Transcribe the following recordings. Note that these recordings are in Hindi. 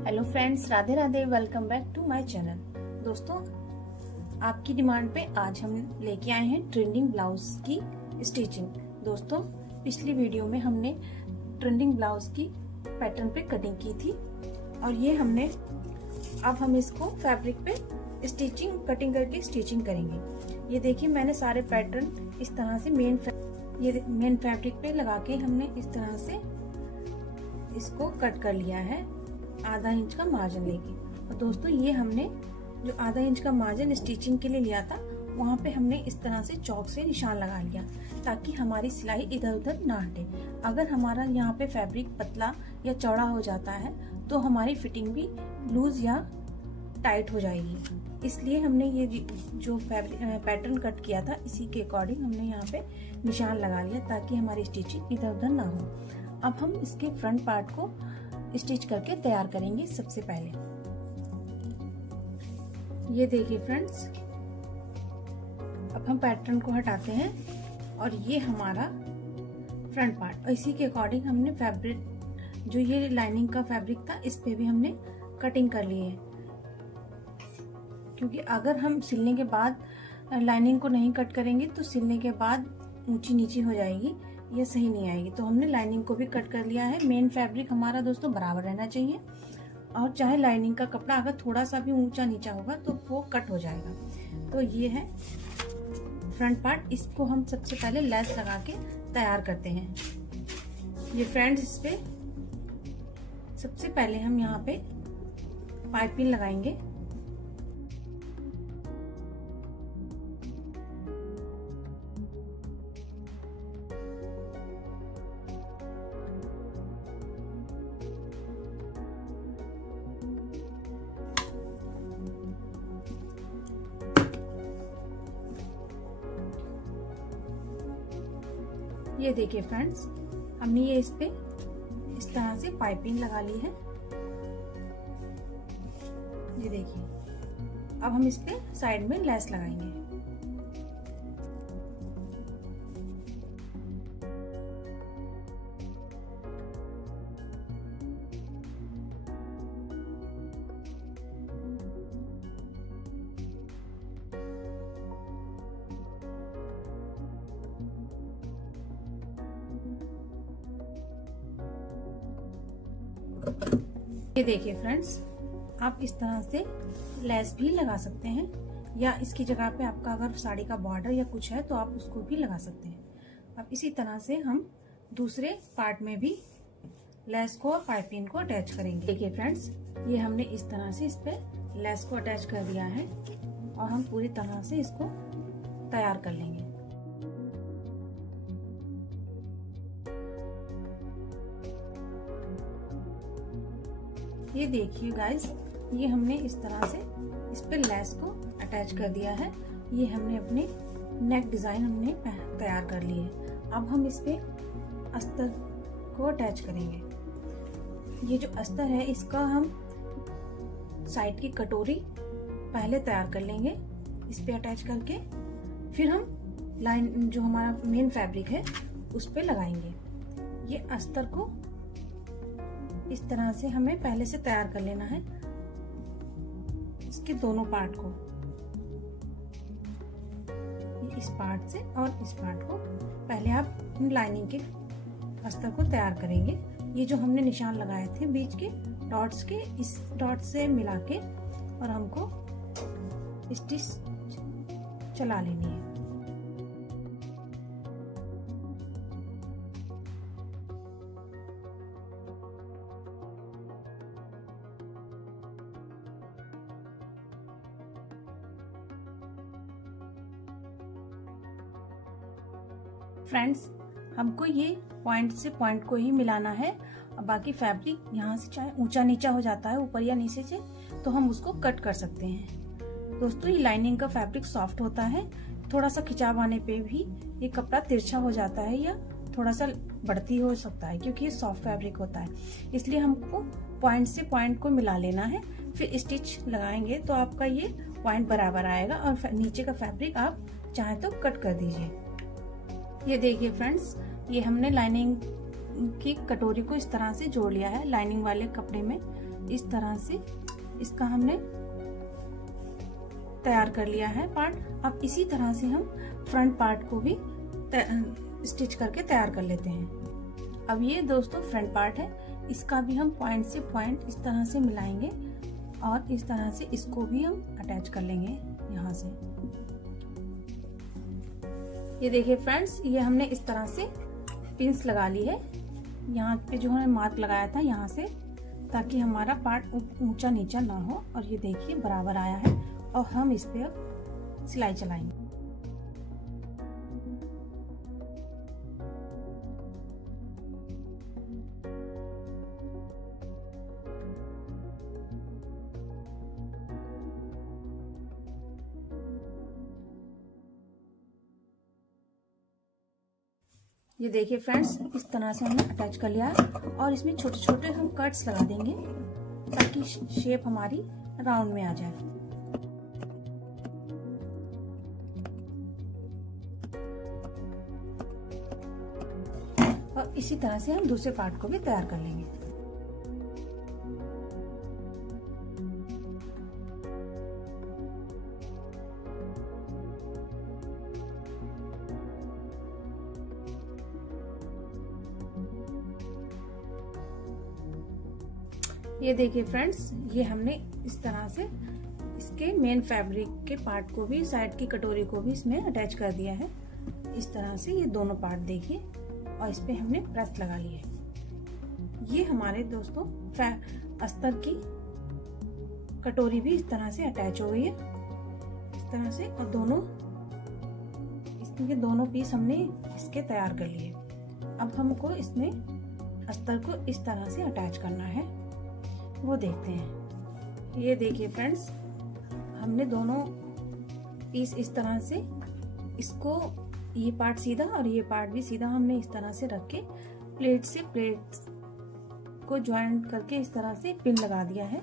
Hello friends, Radhe Radhe. Welcome back to my channel. दोस्तों, आपकी डिमांड पे आज हम लेके आए हैं ट्रेंडिंग ब्लाउज की स्टिचिंग। दोस्तों, पिछली वीडियो में हमने ट्रेंडिंग ब्लाउज की पैटर्न पे कटिंग की थी और ये अब हम इसको फैब्रिक पे कटिंग करके स्टिचिंग करेंगे। ये देखिए, मैंने सारे पैटर्न इस तरह से मेन फैब्रिक पे लगा के हमने इस तरह से इसको कट कर लिया है, आधा इंच का मार्जिन लेके। और दोस्तों, ये हमने जो आधा इंच का मार्जिन स्टिचिंग के लिए लिया था, वहाँ पे हमने इस तरह से चौक से निशान लगा लिया ताकि हमारी सिलाई इधर उधर ना हटे। अगर हमारा यहाँ पे फैब्रिक पतला या चौड़ा हो जाता है तो हमारी फिटिंग भी लूज या टाइट हो जाएगी। इसलिए हमने ये जो पैटर्न कट किया था, इसी के अकॉर्डिंग हमने यहाँ पे निशान लगा लिया ताकि हमारी स्टिचिंग इधर उधर ना हो। अब हम इसके फ्रंट पार्ट को स्टिच करके तैयार करेंगे। सबसे पहले ये देखिए फ्रेंड्स, अब हम पैटर्न को हटाते हैं और ये हमारा फ्रंट पार्ट, और इसी के अकॉर्डिंग हमने फैब्रिक जो ये लाइनिंग का फैब्रिक था, इस पे भी हमने कटिंग कर ली है। क्योंकि अगर हम सिलने के बाद लाइनिंग को नहीं कट करेंगे तो सिलने के बाद ऊंची नीची हो जाएगी, ये सही नहीं आएगी। तो हमने लाइनिंग को भी कट कर लिया है। मेन फैब्रिक हमारा दोस्तों बराबर रहना चाहिए, और चाहे लाइनिंग का कपड़ा अगर थोड़ा सा भी ऊंचा नीचा होगा तो वो कट हो जाएगा। तो ये है फ्रंट पार्ट। इसको हम सबसे पहले लेस लगा के तैयार करते हैं। ये फ्रेंड्स, इस पे सबसे पहले हम यहाँ पे पाइपिंग लगाएंगे। ये देखिए फ्रेंड्स, हमने ये इस पे इस तरह से पाइपिंग लगा ली है। ये देखिए, अब हम इस पे साइड में लेस लगाएंगे। ये देखिए फ्रेंड्स, आप इस तरह से लेस भी लगा सकते हैं, या इसकी जगह पे आपका अगर साड़ी का बॉर्डर या कुछ है तो आप उसको भी लगा सकते हैं। अब इसी तरह से हम दूसरे पार्ट में भी लेस को और पाइपिंग को अटैच करेंगे। देखिए फ्रेंड्स, ये हमने इस तरह से इस पे लेस को अटैच कर दिया है और हम पूरी तरह से इसको तैयार कर लेंगे। ये देखिए गाइस, ये हमने इस तरह से इस पे लेस को अटैच कर दिया है। ये हमने अपने नेक डिजाइन हमने तैयार कर ली है। अब हम इस पे अस्तर को अटैच करेंगे। ये जो अस्तर है, इसका हम साइड की कटोरी पहले तैयार कर लेंगे, इस पे अटैच करके फिर हम लाइन जो हमारा मेन फैब्रिक है उस पे लगाएंगे। ये अस्तर को इस तरह से हमें पहले से तैयार कर लेना है, इसके दोनों पार्ट को, इस पार्ट से और इस पार्ट को। पहले आप लाइनिंग के अस्तर को तैयार करेंगे। ये जो हमने निशान लगाए थे बीच के डॉट्स के, इस डॉट से मिला के और हमको स्टिच चला लेनी है। फ्रेंड्स, हमको ये पॉइंट से पॉइंट को ही मिलाना है। अब बाकी फैब्रिक यहाँ से चाहे ऊंचा नीचा हो जाता है, ऊपर या नीचे से, तो हम उसको कट कर सकते हैं। दोस्तों, ये लाइनिंग का फैब्रिक सॉफ्ट होता है, थोड़ा सा खिंचाव आने पे भी ये कपड़ा तिरछा हो जाता है या थोड़ा सा बढ़ती हो सकता है, क्योंकि ये सॉफ्ट फैब्रिक होता है। इसलिए हमको पॉइंट से पॉइंट को मिला लेना है, फिर स्टिच लगाएंगे तो आपका ये पॉइंट बराबर आएगा और नीचे का फैब्रिक आप चाहे तो कट कर दीजिए। ये देखिए फ्रेंड्स, ये हमने लाइनिंग की कटोरी को इस तरह से जोड़ लिया है लाइनिंग वाले कपड़े में। इस तरह से इसका हमने तैयार कर लिया है पार्ट। अब इसी तरह से हम फ्रंट पार्ट को भी स्टिच करके तैयार कर लेते हैं। अब ये दोस्तों फ्रंट पार्ट है, इसका भी हम पॉइंट से पॉइंट इस तरह से मिलाएंगे और इस तरह से इसको भी हम अटैच कर लेंगे यहाँ से। ये देखिए फ्रेंड्स, ये हमने इस तरह से पिंस लगा ली है यहाँ पे जो हमने मार्क लगाया था यहाँ से, ताकि हमारा पार्ट ऊंचा नीचा ना हो। और ये देखिए बराबर आया है और हम इस पे अब सिलाई चलाएंगे। ये देखिए फ्रेंड्स, इस तरह से हमने अटैच कर लिया है और इसमें छोटे छोटे हम कट्स लगा देंगे ताकि शेप हमारी राउंड में आ जाए। और इसी तरह से हम दूसरे पार्ट को भी तैयार कर लेंगे। ये देखिए फ्रेंड्स, ये हमने इस तरह से इसके मेन फैब्रिक के पार्ट को भी, साइड की कटोरी को भी इसमें अटैच कर दिया है। इस तरह से ये दोनों पार्ट देखिए, और इस पे हमने प्रेस लगा ली है। ये हमारे दोस्तों अस्तर की कटोरी भी इस तरह से अटैच हो गई है, इस तरह से। और इसके दोनों पीस हमने इसके तैयार कर लिए। अब हमको इसमें अस्तर को इस तरह से अटैच करना है, वो देखते हैं। ये देखिए फ्रेंड्स, हमने दोनों पीस इस तरह से इसको, ये पार्ट सीधा और ये पार्ट भी सीधा, हमने इस तरह से रख के प्लेट से प्लेट को ज्वाइंट करके इस तरह से पिन लगा दिया है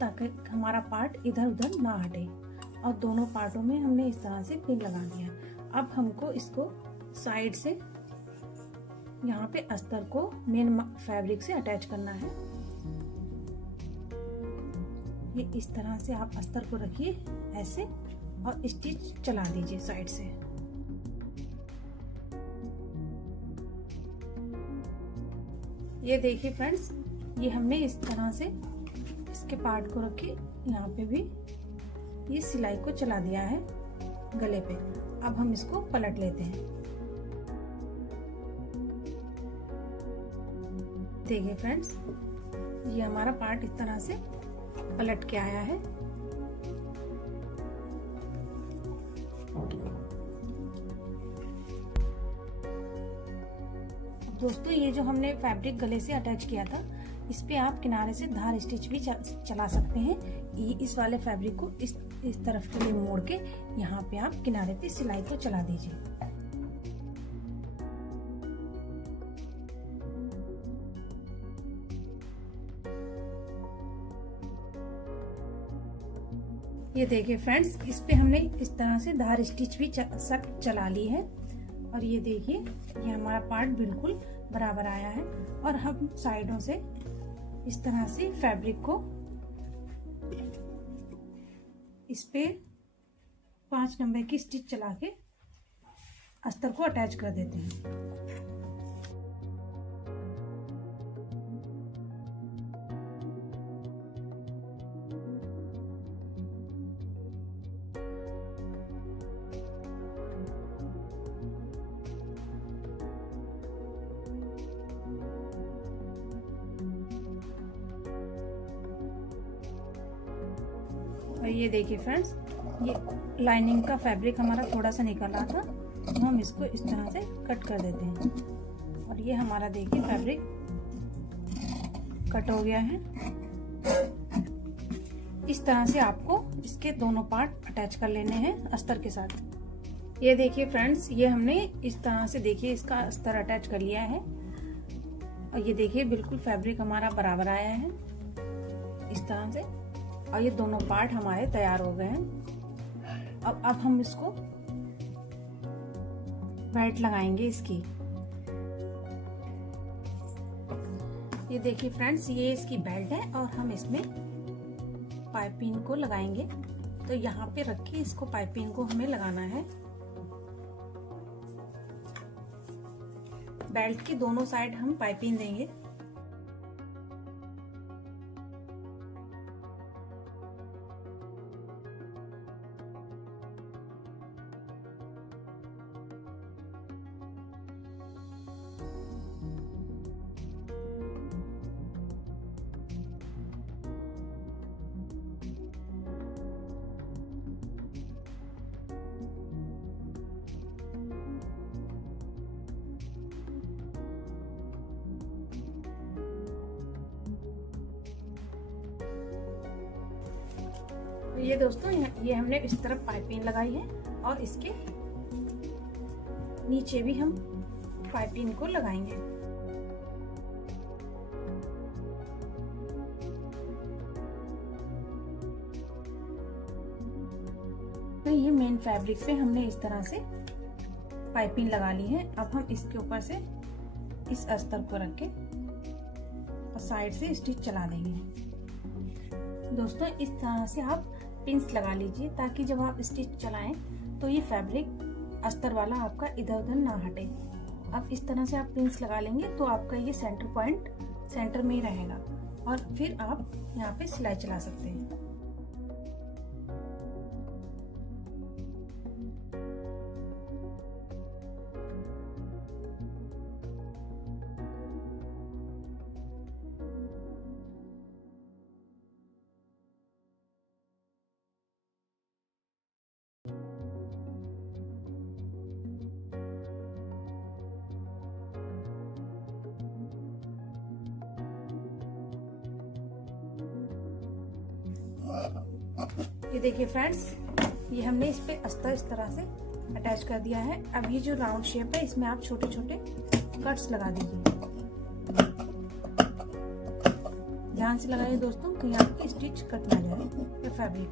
ताकि हमारा पार्ट इधर उधर ना हटे। और दोनों पार्टों में हमने इस तरह से पिन लगा दिया। अब हमको इसको साइड से यहाँ पे अस्तर को मेन फैब्रिक से अटैच करना है। ये इस तरह से आप अस्तर को रखिए ऐसे और स्टिच चला दीजिए साइड से। ये देखिए फ्रेंड्स, ये हमने इस तरह से इसके पार्ट को रखे, यहाँ पे भी ये सिलाई को चला दिया है गले पे। अब हम इसको पलट लेते हैं। देखिए फ्रेंड्स, ये हमारा पार्ट इस तरह से पलट के आया है। दोस्तों, ये जो हमने फैब्रिक गले से अटैच किया था, इस पे आप किनारे से धार स्टिच भी चला सकते हैं। इस वाले फैब्रिक को इस तरफ के लिए मोड़ के यहाँ पे आप किनारे पे सिलाई को चला दीजिए। ये देखिए फ्रेंड्स, इस पे हमने इस तरह से धार स्टिच भी चला ली है। और ये देखिए, ये हमारा पार्ट बिल्कुल बराबर आया है। और हम साइडों से इस तरह से फैब्रिक को इस पे 5 नंबर की स्टिच चला के अस्तर को अटैच कर देते हैं। और ये देखिए फ्रेंड्स, ये लाइनिंग का फैब्रिक हमारा थोड़ा सा निकला था, तो हम इसको इस तरह से कट कर देते हैं। और ये हमारा देखिए फैब्रिक कट हो गया है। इस तरह से आपको इसके दोनों पार्ट अटैच कर लेने हैं अस्तर के साथ। ये देखिए फ्रेंड्स, ये हमने इस तरह से देखिए इसका अस्तर अटैच कर लिया है। और ये देखिए बिल्कुल फैब्रिक हमारा बराबर आया है इस तरह से। और ये दोनों पार्ट हमारे तैयार हो गए हैं। अब हम इसको बेल्ट लगाएंगे इसकी। ये देखिए फ्रेंड्स, ये इसकी बेल्ट है और हम इसमें पाइपिंग को लगाएंगे। तो यहाँ पे रख के इसको पाइपिंग को हमें लगाना है। बेल्ट की दोनों साइड हम पाइपिंग देंगे। ये दोस्तों, ये हमने इस तरफ पाइपिंग लगाई है और इसके नीचे भी हम पाइपिंग को लगाएंगे। तो ये मेन फैब्रिक पे हमने इस तरह से पाइपिंग लगा ली है। अब हम इसके ऊपर से इस अस्तर को रख के और साइड से स्टिच चला देंगे। दोस्तों, इस तरह से आप पिंस लगा लीजिए ताकि जब आप स्टिच चलाएं तो ये फैब्रिक अस्तर वाला आपका इधर उधर ना हटे। अब इस तरह से आप पिंस लगा लेंगे तो आपका ये सेंटर पॉइंट सेंटर में ही रहेगा और फिर आप यहाँ पे सिलाई चला सकते हैं। ये देखिए फ्रेंड्स, ये हमने इस पे अस्तर इस तरह से अटैच कर दिया है। अब ये जो राउंड शेप है इसमें आप छोटे छोटे कट्स लगा दीजिए। ध्यान से लगाइए दोस्तों, कहीं आपकी स्टिच कट ना जाए फैब्रिक।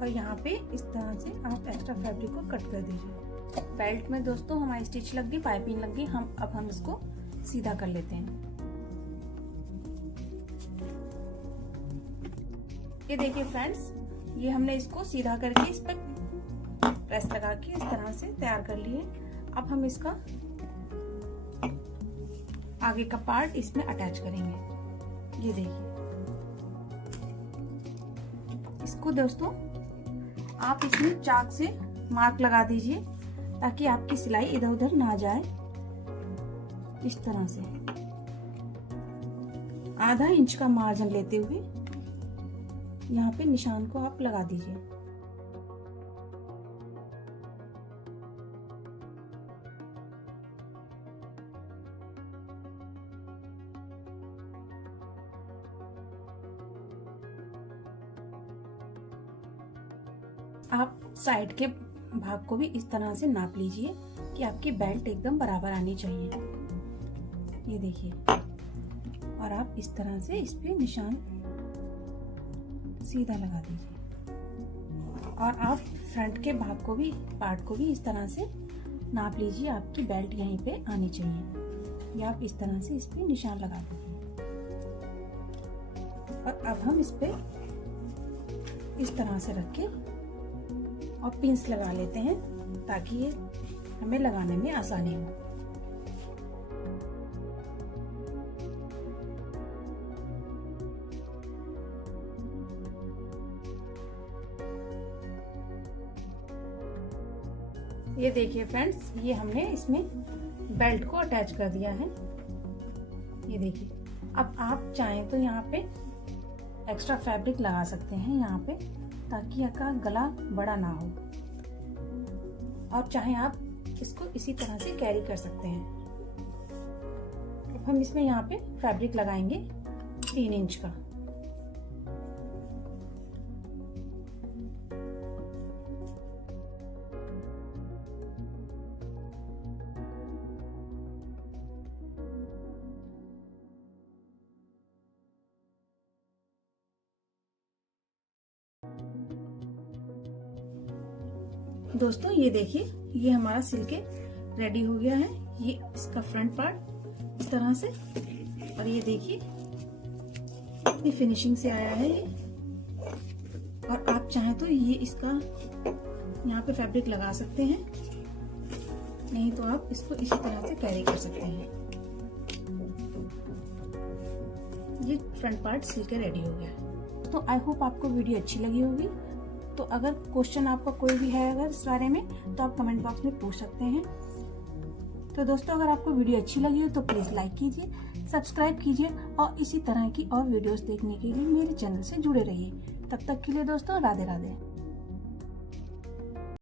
और यहाँ पे इस तरह से आप एक्स्ट्रा फैब्रिक को कट कर दीजिए। बेल्ट में दोस्तों हमारी स्टिच लग गई, पाइपिंग लग गई। अब हम इसको सीधा कर लेते हैं। ये देखिए फ्रेंड्स, ये हमने इसको सीधा करके इस पर प्रेस लगा के इस तरह से तैयार कर लिए। अब हम इसका आगे का पार्ट इसमें अटैच करेंगे। ये देखिए, इसको दोस्तों आप इसमें चाक से मार्क लगा दीजिए ताकि आपकी सिलाई इधर उधर ना जाए। इस तरह से आधा इंच का मार्जिन लेते हुए यहाँ पे निशान को आप लगा दीजिए। आप साइड के भाग को भी इस तरह से नाप लीजिए कि आपकी बेल्ट एकदम बराबर आनी चाहिए। ये देखिए, और आप इस तरह से इस पे निशान सीधा लगा दीजिए। और आप फ्रंट के भाग को भी, पार्ट को भी इस तरह से नाप लीजिए। आपकी बेल्ट यहीं पे आनी चाहिए। या आप इस तरह से इस पे निशान लगा दीजिए। और अब हम इस पे इस तरह से रख के और पिंस लगा लेते हैं ताकि ये हमें लगाने में आसानी हो। ये देखिए फ्रेंड्स, ये हमने इसमें बेल्ट को अटैच कर दिया है। ये देखिए, अब आप चाहें तो यहाँ पे एक्स्ट्रा फैब्रिक लगा सकते हैं यहाँ पे, ताकि आपका गला बड़ा ना हो। और चाहे आप इसको इसी तरह से कैरी कर सकते हैं। अब हम इसमें यहाँ पे फैब्रिक लगाएंगे 3 इंच का। दोस्तों ये देखिए, ये हमारा सिल के रेडी हो गया है। ये इसका फ्रंट पार्ट इस तरह से। और ये देखिए इतनी फिनिशिंग से आया है ये। और आप चाहें तो ये इसका यहाँ पे फैब्रिक लगा सकते हैं, नहीं तो आप इसको इसी तरह से कैरी कर सकते हैं। ये फ्रंट पार्ट सिल के रेडी हो गया है। तो आई होप आपको वीडियो अच्छी लगी होगी। तो अगर क्वेश्चन आपका कोई भी है अगर इस बारे में, तो आप कमेंट बॉक्स में पूछ सकते हैं। तो दोस्तों अगर आपको वीडियो अच्छी लगी हो तो प्लीज लाइक कीजिए, सब्सक्राइब कीजिए और इसी तरह की और वीडियोस देखने के लिए मेरे चैनल से जुड़े रहिए। तब तक के लिए दोस्तों राधे राधे।